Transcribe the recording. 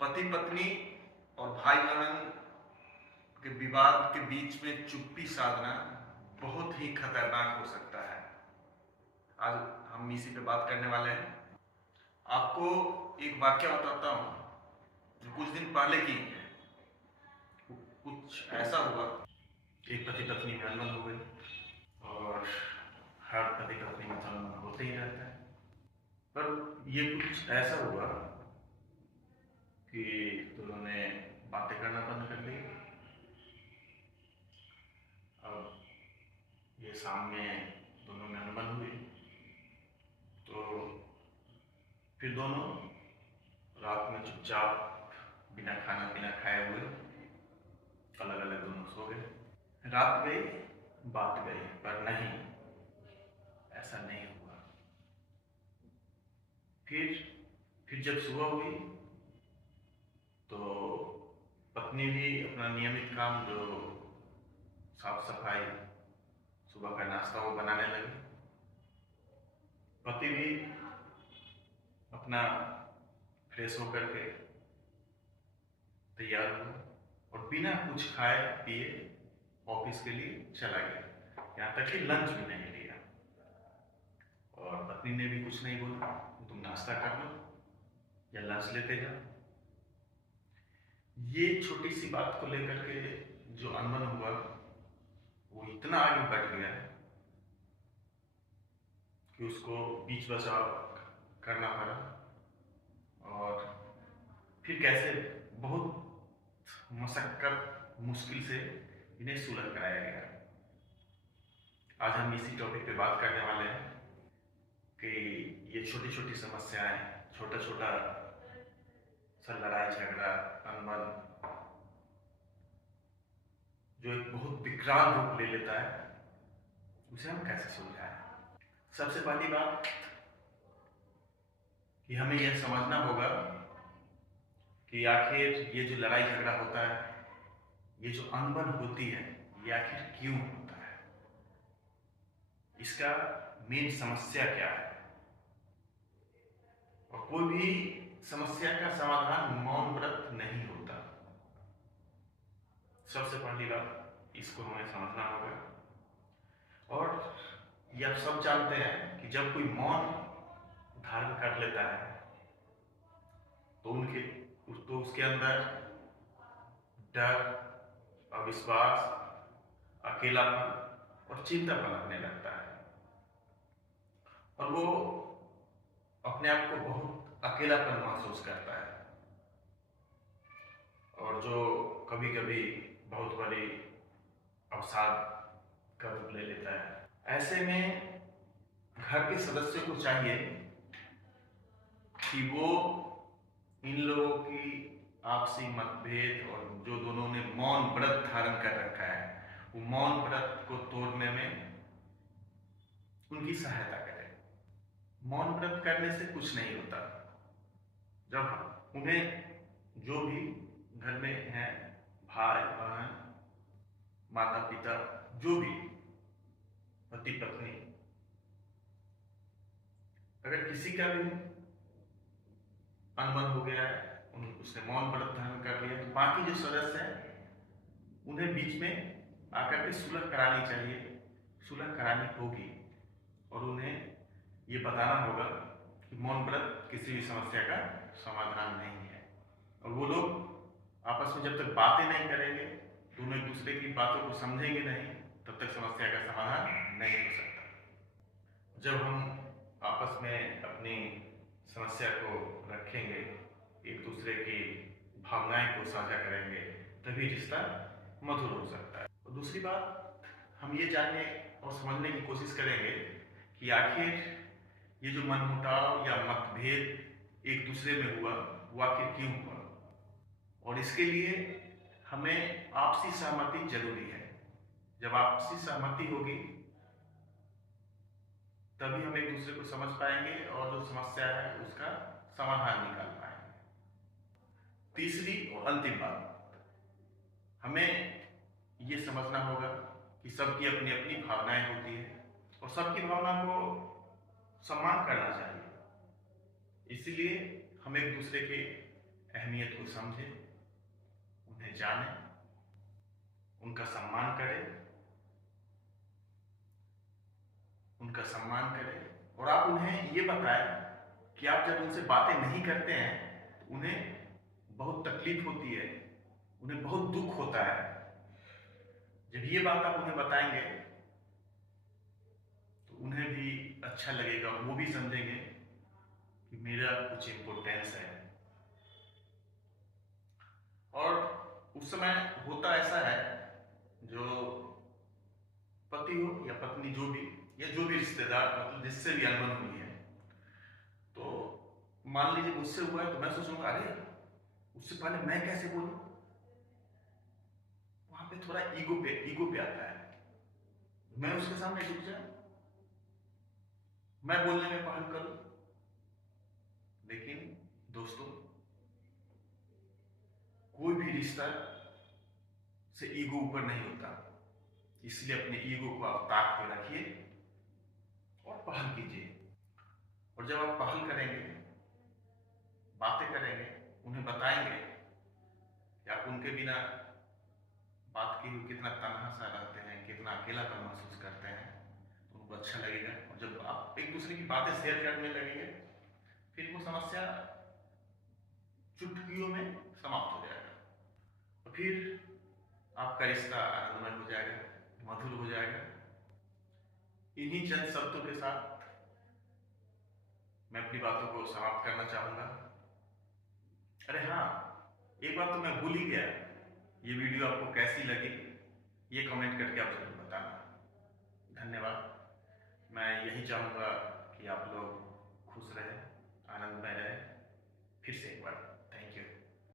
पति पत्नी और भाई बहन के विवाद के बीच में चुप्पी साधना बहुत ही खतरनाक हो सकता है। आज हम इसी पे बात करने वाले हैं। आपको एक वाक्य बताता हूं जो कुछ दिन पहले की है। कुछ ऐसा हुआ, एक पति पत्नी में अनबन हो गई और हर पति पत्नी में तो अनबन होते ही रहता है। पर ये कुछ ऐसा हुआ कि दोनों ने बातें करना बंद कर दी। अब ये सामने दोनों में अनबन हुई तो फिर दोनों रात में चुपचाप बिना खाना पीना खाए हुए अलग अलग दोनों सो गए। रात गई, बात गई, पर नहीं, ऐसा नहीं हुआ। फिर जब सुबह हुई तो पत्नी भी अपना नियमित काम, जो साफ सफाई, सुबह का नाश्ता वो बनाने लगी। पति भी अपना फ्रेश होकर के तैयार हुआ और बिना कुछ खाए पिए ऑफिस के लिए चला गया। यहाँ तक कि लंच भी नहीं लिया और पत्नी ने भी कुछ नहीं बोला, तुम नाश्ता कर लो या लंच लेते जाओ। ये छोटी सी बात को लेकर के जो अनबन हुआ वो इतना आगे बढ़ गया कि उसको बीच बचाव करना पड़ा और फिर कैसे बहुत मशक्कत मुश्किल से इन्हें सुलझ कराया गया। आज हम इसी टॉपिक पे बात करने वाले हैं कि ये छोटी छोटी समस्याएं, छोटा छोटा सा लड़ाई झगड़ा अनबन जो एक बहुत विकराल रूप ले लेता है, उसे हम कैसे सुलझाएं। सबसे पहली बात कि हमें यह समझना होगा कि आखिर ये जो लड़ाई झगड़ा होता है, ये जो अनबन होती है, ये आखिर क्यों होता है, इसका मेन समस्या क्या है। और कोई भी समस्या का समाधान मौन व्रत नहीं होता। सबसे पहली बात इसको हमें समझना होगा। और ये आप सब जानते हैं कि जब कोई मौन धारण कर लेता है तो उसके अंदर डर, अविश्वास, अकेलापन और चिंता पनपने लगता है और वो अपने आप को बहुत अकेलापन महसूस करता है और जो कभी कभी बहुत बड़ी अवसाद का रूप ले लेता है। ऐसे में घर के सदस्यों को चाहिए कि वो इन लोगों की आपसी मतभेद और जो दोनों ने मौन व्रत धारण कर रखा है, वो मौन व्रत को तोड़ने में उनकी सहायता करें। मौन व्रत करने से कुछ नहीं होता। जब उन्हें जो भी घर में हैं, भाई बहन, माता पिता, जो भी पति पत्नी, अगर किसी का भी अनबन हो गया है, उसने मौन व्रत धारण कर लिया, तो बाकी जो सदस्य हैं उन्हें बीच में आकर के सुलह करानी चाहिए, सुलह करानी होगी और उन्हें ये बताना होगा कि मौन व्रत किसी भी समस्या का समाधान नहीं है। और वो लोग आपस में जब तक बातें नहीं करेंगे, दोनों एक दूसरे की बातों को समझेंगे नहीं, तब तक समस्या का समाधान नहीं हो सकता। जब हम आपस में अपनी समस्या को रखेंगे, एक दूसरे की भावनाएं को साझा करेंगे, तभी रिश्ता मधुर हो सकता है। और दूसरी बात, हम ये जानने और समझने की कोशिश करेंगे कि आखिर ये जो मनमुटाव या मतभेद एक दूसरे में हुआ, वो आखिर क्यों हुआ। और इसके लिए हमें आपसी सहमति जरूरी है। जब आपसी सहमति होगी तभी हम एक दूसरे को समझ पाएंगे और जो समस्या है उसका समाधान निकाल पाएंगे। तीसरी और अंतिम बात, हमें ये समझना होगा कि सबकी अपनी अपनी भावनाएं होती है और सबकी भावना को सम्मान करना चाहिए। इसीलिए हम एक दूसरे के अहमियत को समझे, उन्हें जाने, उनका सम्मान करें, और आप उन्हें ये बताएं कि आप जब उनसे बातें नहीं करते हैं तो उन्हें बहुत तकलीफ होती है, उन्हें बहुत दुख होता है। जब ये बात आप उन्हें बताएंगे तो उन्हें भी अच्छा लगेगा और वो भी समझेंगे कि मेरा कुछ इम्पोर्टेंस है। और उस समय होता ऐसा है, जो पति हो या पत्नी, जो भी या जो भी रिश्तेदार, मतलब जिससे भी अनबन हुई है, तो मान लीजिए मुझसे हुआ है तो मैं सोचूंगा अरे उससे पहले मैं कैसे बोलूं। वहां पे थोड़ा ईगो पे आता है, मैं उसके सामने झुक जाऊं, मैं बोलने में पहल करूं। लेकिन दोस्तों, कोई भी रिश्ता से ईगो ऊपर नहीं होता, इसलिए अपने ईगो को आप ताक पे रखिए और पहल कीजिए। और जब आप पहल करेंगे, बातें करेंगे, उन्हें बताएंगे कि आप उनके बिना बात किए हुए कितना तन्हा सा रहते हैं, कितना अकेलापन महसूस करते हैं, तो उनको अच्छा लगेगा। और जब आप एक दूसरे की बातें शेयर करने लगेंगे, फिर वो समस्या चुटकियों में समाप्त हो जाएगा, और फिर आपका रिश्ता आनंदमय हो जाएगा, मधुर हो जाएगा। इन्हीं चंद शब्दों के साथ मैं अपनी बातों को समाप्त करना चाहूंगा। अरे हाँ, एक बात तो मैं भूल ही गया, ये वीडियो आपको कैसी लगी ये कमेंट करके आप जरूर बताना। धन्यवाद। मैं यही चाहूंगा कि आप लोग खुश रहें, आनंदमय रहें। फिर से एक बार